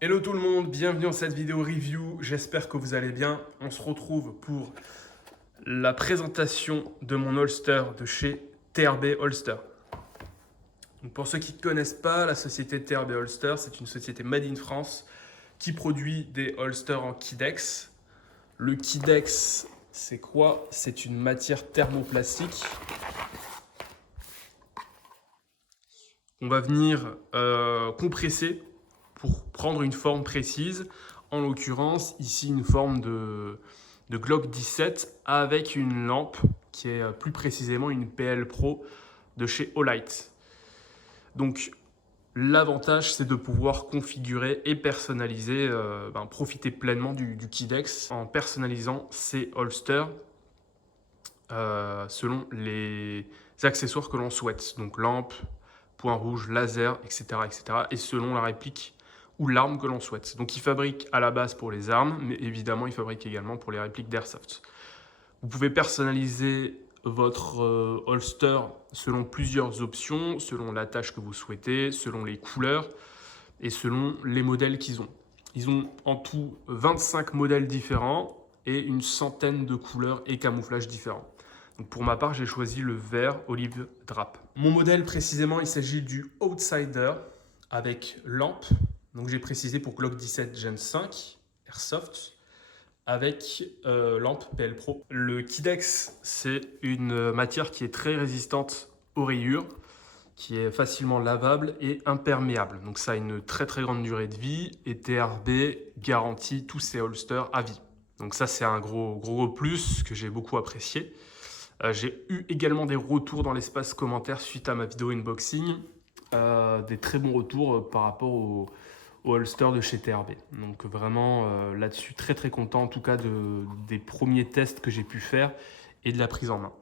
Hello tout le monde, bienvenue dans cette vidéo review, j'espère que vous allez bien. On se retrouve pour la présentation de mon holster de chez TRB Holster. Donc pour ceux qui ne connaissent pas, la société TRB Holster, c'est une société made in France qui produit des holsters en Kydex. Le Kydex, c'est quoi? C'est une matière thermoplastique. On va venir compresser pour prendre une forme précise. En l'occurrence, ici une forme de Glock 17 avec une lampe qui est plus précisément une PL Pro de chez Olight. Donc l'avantage, c'est de pouvoir configurer et personnaliser, profiter pleinement du Kydex en personnalisant ses holsters selon les accessoires que l'on souhaite. Donc lampe, point rouge, laser, etc., etc. et selon la réplique ou l'arme que l'on souhaite. Donc il fabrique à la base pour les armes, mais évidemment il fabrique également pour les répliques d'Airsoft. Vous pouvez personnaliser votre holster selon plusieurs options, selon la tâche que vous souhaitez, selon les couleurs et selon les modèles qu'ils ont. Ils ont en tout 25 modèles différents et une centaine de couleurs et camouflages différents. Donc pour ma part, j'ai choisi le vert olive drap. Mon modèle précisément, il s'agit du Outsider avec lampe. Donc j'ai précisé pour Glock 17 Gen 5 Airsoft avec lampe PL Pro. Le Kydex, c'est une matière qui est très résistante aux rayures, qui est facilement lavable et imperméable. Donc ça a une très très grande durée de vie et TRB garantit tous ces holsters à vie. Donc ça c'est un gros plus que j'ai beaucoup apprécié. J'ai eu également des retours dans l'espace commentaire suite à ma vidéo unboxing, des très bons retours par rapport au holster de chez TRB. Donc vraiment là-dessus très très content en tout cas des premiers tests que j'ai pu faire et de la prise en main.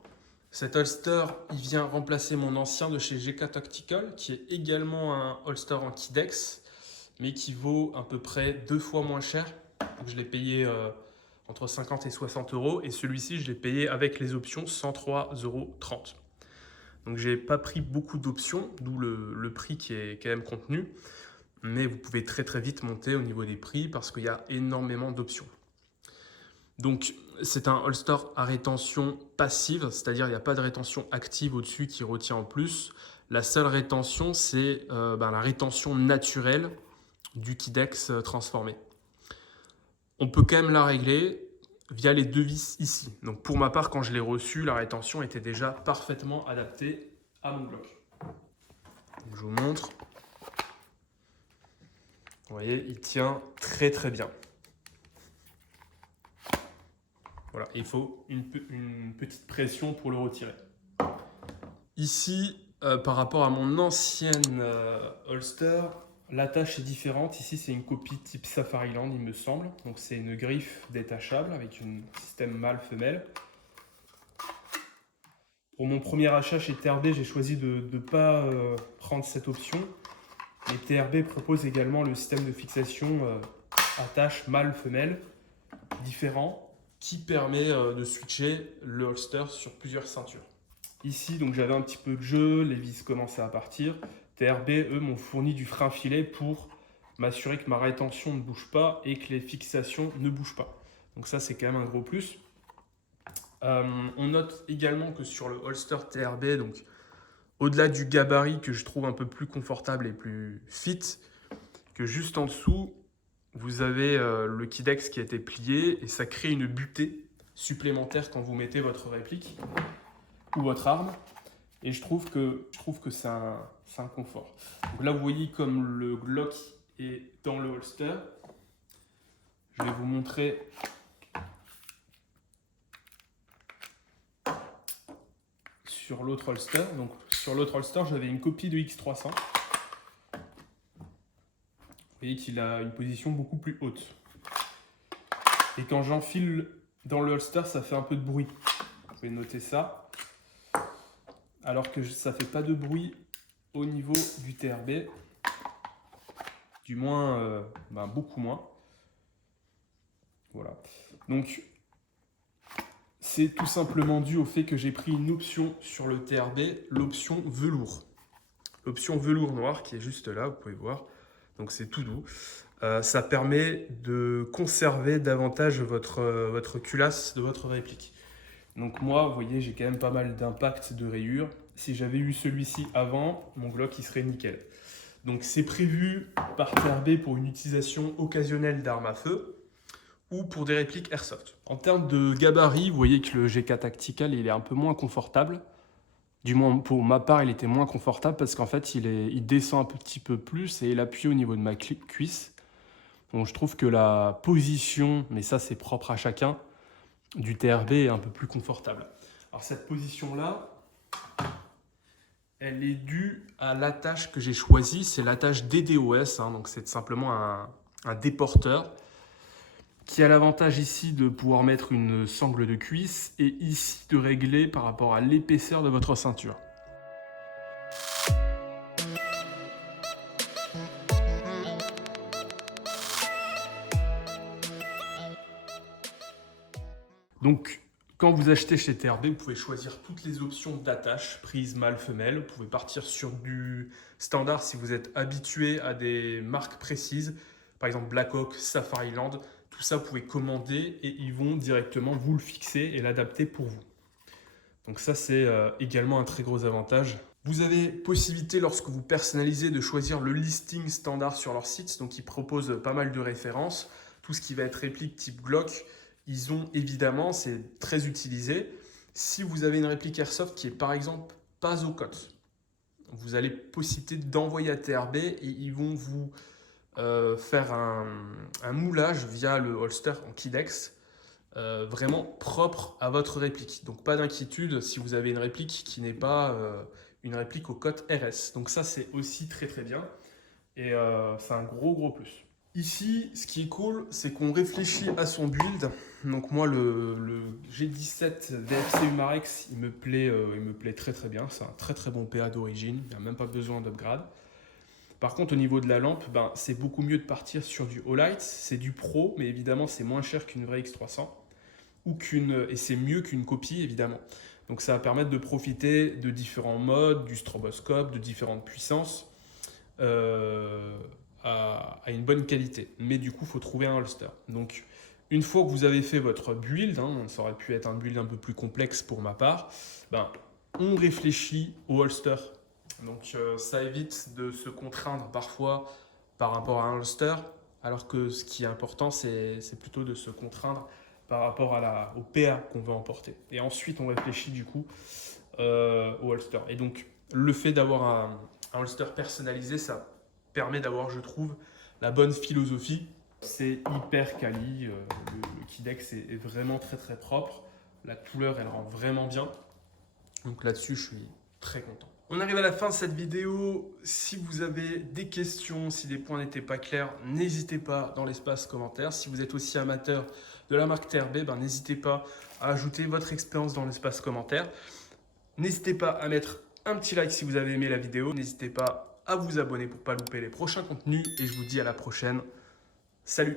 Cet holster, il vient remplacer mon ancien de chez GK Tactical qui est également un holster en Kydex mais qui vaut à peu près 2 fois moins cher. Donc, je l'ai payé entre 50 et 60 euros et celui-ci je l'ai payé avec les options 103,30 euros. Donc j'ai pas pris beaucoup d'options, d'où le prix qui est quand même contenu. Mais vous pouvez très très vite monter au niveau des prix parce qu'il y a énormément d'options. Donc c'est un holster à rétention passive, c'est-à-dire il n'y a pas de rétention active au-dessus qui retient en plus. La seule rétention, c'est la rétention naturelle du Kydex transformé. On peut quand même la régler via les deux vis ici. Donc pour ma part, quand je l'ai reçu, la rétention était déjà parfaitement adaptée à mon Glock. Donc, je vous montre. Vous voyez, il tient très très bien. Voilà, il faut une petite pression pour le retirer. Ici, par rapport à mon ancienne holster, l'attache est différente. Ici, c'est une copie type Safariland, il me semble. Donc, c'est une griffe détachable avec un système mâle-femelle. Pour mon premier achat chez TRB, j'ai choisi de ne pas prendre cette option. Et TRB propose également le système de fixation attache mâle-femelle différent qui permet de switcher le holster sur plusieurs ceintures. Ici, donc j'avais un petit peu de jeu, les vis commençaient à partir. TRB, eux, m'ont fourni du frein filet pour m'assurer que ma rétention ne bouge pas et que les fixations ne bougent pas. Donc ça, c'est quand même un gros plus. On note également que sur le holster TRB, donc au-delà du gabarit que je trouve un peu plus confortable et plus fit, que juste en dessous, vous avez le Kydex qui a été plié et ça crée une butée supplémentaire quand vous mettez votre réplique ou votre arme. Et je trouve que c'est un confort. Donc là, vous voyez comme le Glock est dans le holster. Je vais vous montrer sur l'autre holster. Donc sur l'autre holster, j'avais une copie de X300. Vous voyez qu'il a une position beaucoup plus haute. Et quand j'enfile dans le holster, ça fait un peu de bruit. Vous pouvez noter ça. Alors que ça ne fait pas de bruit au niveau du TRB. Du moins, beaucoup moins. Voilà. Donc, c'est tout simplement dû au fait que j'ai pris une option sur le TRB, l'option velours. L'option velours noir qui est juste là, vous pouvez voir. Donc c'est tout doux. Ça permet de conserver davantage votre culasse de votre réplique. Donc moi, vous voyez, j'ai quand même pas mal d'impact de rayures. Si j'avais eu celui-ci avant, mon Glock il serait nickel. Donc c'est prévu par TRB pour une utilisation occasionnelle d'armes à feu ou pour des répliques airsoft. En termes de gabarit, vous voyez que le GK Tactical il est un peu moins confortable. Du moins pour ma part, il était moins confortable parce qu'en fait il descend un petit peu plus et il appuie au niveau de ma cuisse. Donc je trouve que la position, mais ça c'est propre à chacun, du TRB est un peu plus confortable. Alors cette position-là, elle est due à l'attache que j'ai choisie, c'est l'attache DDoS, donc c'est simplement un déporteur qui a l'avantage ici de pouvoir mettre une sangle de cuisse et ici de régler par rapport à l'épaisseur de votre ceinture. Donc, quand vous achetez chez TRB, vous pouvez choisir toutes les options d'attache, prise mâle, femelle. Vous pouvez partir sur du standard si vous êtes habitué à des marques précises, par exemple Blackhawk, Safariland. Tout ça, vous pouvez commander et ils vont directement vous le fixer et l'adapter pour vous. Donc ça, c'est également un très gros avantage. Vous avez possibilité, lorsque vous personnalisez, de choisir le listing standard sur leur site. Donc, ils proposent pas mal de références. Tout ce qui va être réplique type Glock, ils ont évidemment, c'est très utilisé. Si vous avez une réplique Airsoft qui est par exemple pas au cote, vous avez possibilité d'envoyer à TRB et ils vont vous faire un moulage via le holster en Kidex. Vraiment propre à votre réplique. Donc pas d'inquiétude si vous avez une réplique qui n'est pas une réplique au code RS. Donc ça c'est aussi très très bien et c'est un gros plus. Ici, ce qui est cool, c'est qu'on réfléchit à son build. Donc moi le G17 DFC Humarex, il me plaît très très bien. C'est un très bon PA d'origine, il n'y a même pas besoin d'upgrade. Par contre, au niveau de la lampe, c'est beaucoup mieux de partir sur du Olight. C'est du pro, mais évidemment, c'est moins cher qu'une vraie X300. Et c'est mieux qu'une copie, évidemment. Donc ça va permettre de profiter de différents modes, du stroboscope, de différentes puissances, à une bonne qualité. Mais du coup, il faut trouver un holster. Donc, une fois que vous avez fait votre build, ça aurait pu être un build un peu plus complexe pour ma part, on réfléchit au holster. Donc ça évite de se contraindre parfois par rapport à un holster, alors que ce qui est important, c'est plutôt de se contraindre par rapport au PA qu'on veut emporter. Et ensuite, on réfléchit du coup au holster. Et donc, le fait d'avoir un holster personnalisé, ça permet d'avoir, je trouve, la bonne philosophie. C'est hyper quali, le Kidex est vraiment très propre. La couleur, elle rend vraiment bien. Donc là-dessus, je suis très content. On arrive à la fin de cette vidéo. Si vous avez des questions, si des points n'étaient pas clairs, n'hésitez pas dans l'espace commentaire. Si vous êtes aussi amateur de la marque TRB, n'hésitez pas à ajouter votre expérience dans l'espace commentaire. N'hésitez pas à mettre un petit like si vous avez aimé la vidéo. N'hésitez pas à vous abonner pour ne pas louper les prochains contenus. Et je vous dis à la prochaine. Salut!